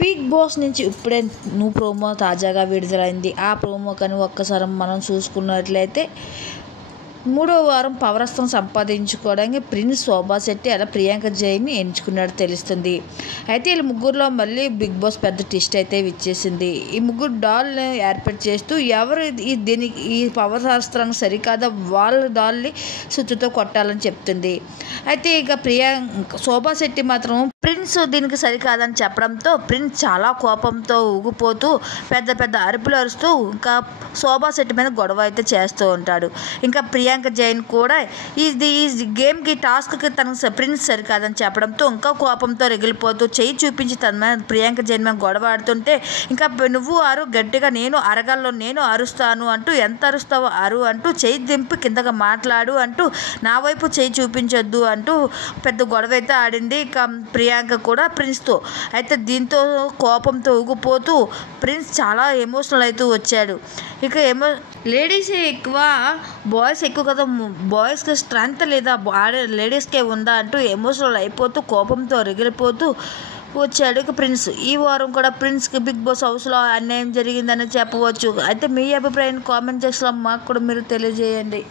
Big boss నుంచి ఇప్పుడే నువ్వు ప్రోమో తాజాగా విడుదలైంది. ఆ ప్రోమో కానీ ఒక్కసారి మనం చూసుకున్నట్లయితే మూడో వారం పవరస్తం సంపాదించుకోవడానికి ప్రిన్స్ శోభా శెట్టి అలా ప్రియాంక జైన్ని ఎంచుకున్నట్టు తెలుస్తుంది. అయితే వీళ్ళ ముగ్గురులో మళ్ళీ బిగ్ బాస్ పెద్ద ట్విస్ట్ అయితే ఇచ్చేసింది. ఈ ముగ్గురు డాల్ని ఏర్పాటు చేస్తూ ఎవరు దీనికి ఈ పవరాస్త్రానికి సరికాదా వాళ్ళ డాల్ని సుత్తుతో కొట్టాలని చెప్తుంది. అయితే ఇక శోభా శెట్టి మాత్రం ప్రిన్స్ దీనికి సరికాదని చెప్పడంతో ప్రిన్స్ చాలా కోపంతో ఊగిపోతూ పెద్ద పెద్ద అరుపులు అరుస్తూ ఇంకా శోభా శెట్టి మీద గొడవ అయితే చేస్తూ ఉంటాడు. ఇంకా ప్రియాంక జైన్ కూడా ఈ గేమ్కి టాస్క్కి తనకు ప్రిన్స్ సరికాదని చెప్పడంతో ఇంకా కోపంతో రగిలిపోతూ చెయ్యి చూపించి తన మీద ప్రియాంక జైన్ మీద గొడవ ఆడుతుంటే ఇంకా నువ్వు అరు గట్టిగా నేను అరగల్లో నేను అరుస్తాను అంటూ ఎంత అరుస్తావో అరు అంటూ చెయ్యి దింపి కిందగా మాట్లాడు అంటూ నా వైపు చెయ్యి చూపించొద్దు అంటూ పెద్ద గొడవ అయితే ఆడింది ఇక ప్రియాంక కూడా ప్రిన్స్తో. అయితే దీంతో కోపంతో ఊగిపోతూ ప్రిన్స్ చాలా ఎమోషనల్ అవుతూ వచ్చాడు. ఇక లేడీసే ఎక్కువ బాయ్స్ ఎక్కువ కదా, బాయ్స్కి స్ట్రెంగ్త్ లేదా లేడీస్కే ఉందా అంటూ ఎమోషనల్ అయిపోతూ కోపంతో రగిలిపోతూ వచ్చాడు ఇక ప్రిన్స్. ఈ వారం కూడా ప్రిన్స్కి బిగ్ బాస్ హౌస్లో అన్యాయం జరిగిందని చెప్పవచ్చు. అయితే మీ అభిప్రాయాన్ని కామెంట్ సెక్షన్లో మాకు కూడా మీరు తెలియజేయండి.